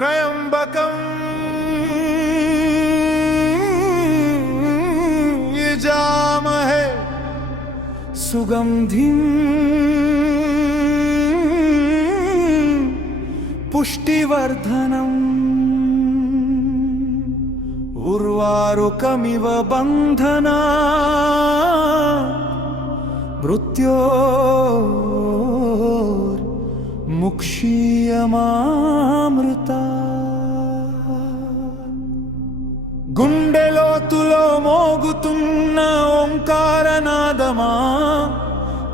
त्र्यंबकं यजामहे सुगंधिं पुष्टिवर्धनम् उर्वारुकमिव बन्धनात् मृत्योर्मुक्षीयमामृतात् గుండెలోతులో మోగుతున్న ఓంకారనాదమా,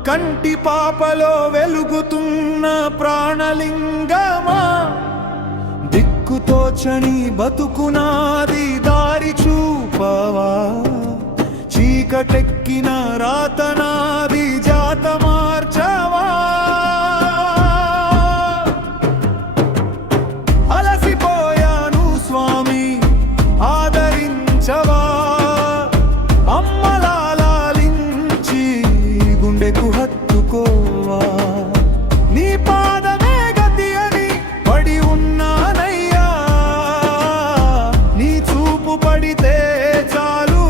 కంటి పాపలో వెలుగుతున్న ప్రాణలింగమా, దిక్కుతోచని బతుకునాది దారి చూపవా, చీకటెక్కిన రాతనాది జాత మార్చవా, అలసిపోయాను స్వామి ఆదరించవా, అమ్మలాలించి గుండెకు హత్తుకోవా, నీ పాదమే గతి అని పడి ఉన్నానయ్యా, నీ చూపు పడితే చాలు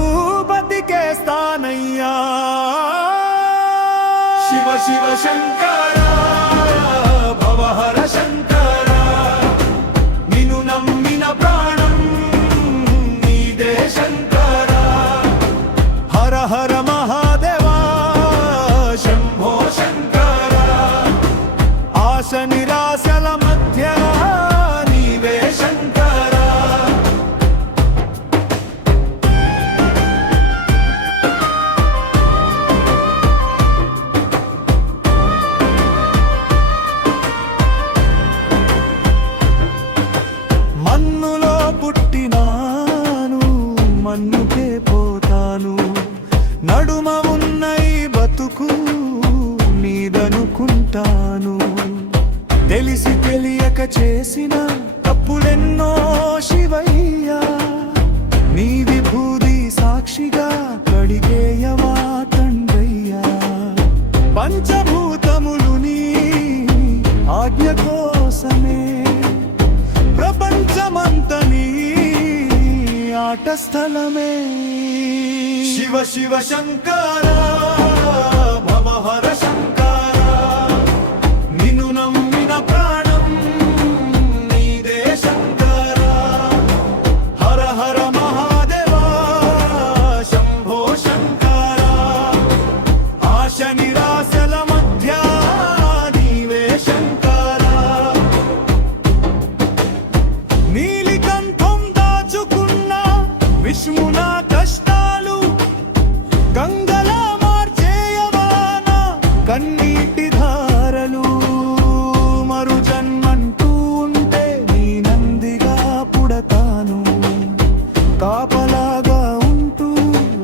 బతికేస్తానయ్యా. శివ శివ శంకర భవహర శంకర, నిన్ను నమ్మిన ప్రాణం నీదే శంకర, హర హర మహాదేవా శంభో శంకర, ఆశ నిరాశల మధ్య నీవే శంకర. మన్నులో పుట్టినాను మన్నుకే పోతాను, నడుమ ఉన్న ఈ బతుకు నీదనుకుంటాను, తెలిసి తెలియక చేసిన తప్పులెన్నో శివయ్యా, నీ విభూది సాక్షిగా కడిగేయవా తండ్రయ్యా, పంచభూతములు నీ ఆజ్ఞ కోసమే, ప్రపంచమంత నీ ఆట స్థలమే. శివ శివ శంకర భవహర శంకర, నిన్ను నమ్మిన ప్రాణం నీదే శంకర, హర హర మహాదేవా శంభో శంకర, ఆశ నిరాశల మధ్య నీవే శంకర. నీలికంఠం దాచుకున్న విష్ణున కష్టాలు గంగలా మార్చేయవాన కన్నీటి ధారలు, మరు జన్మంటూ ఉంటే నీ నందిగా పుడతాను, కాపలాగా ఉంటూ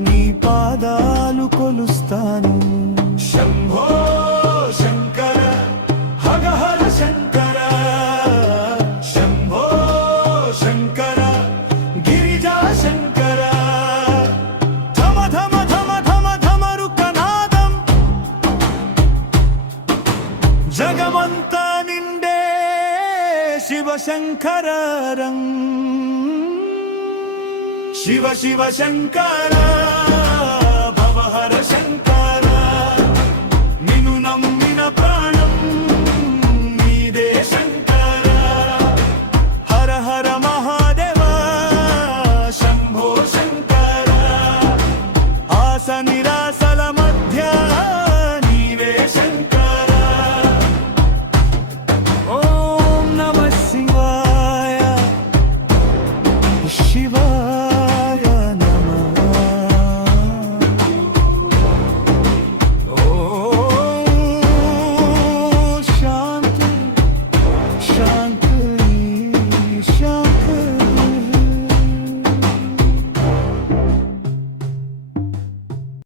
నీ పాదాలు కొలుస్తాను. శంభో శంకర హర హర శంకర, శంభో శంకర గిరిజా శంకర, ధమ ధమ ధమ ధమ ధమరుకనాదం జగమంతా నిండే శివ శంకర రం. శివ శివ శంకర భవహర శంకర, నిన్ను నమ్మిన ప్రాణం నీదే శంకర, హర హర మహాదేవా శంభో శంకర, ఆశ నిరా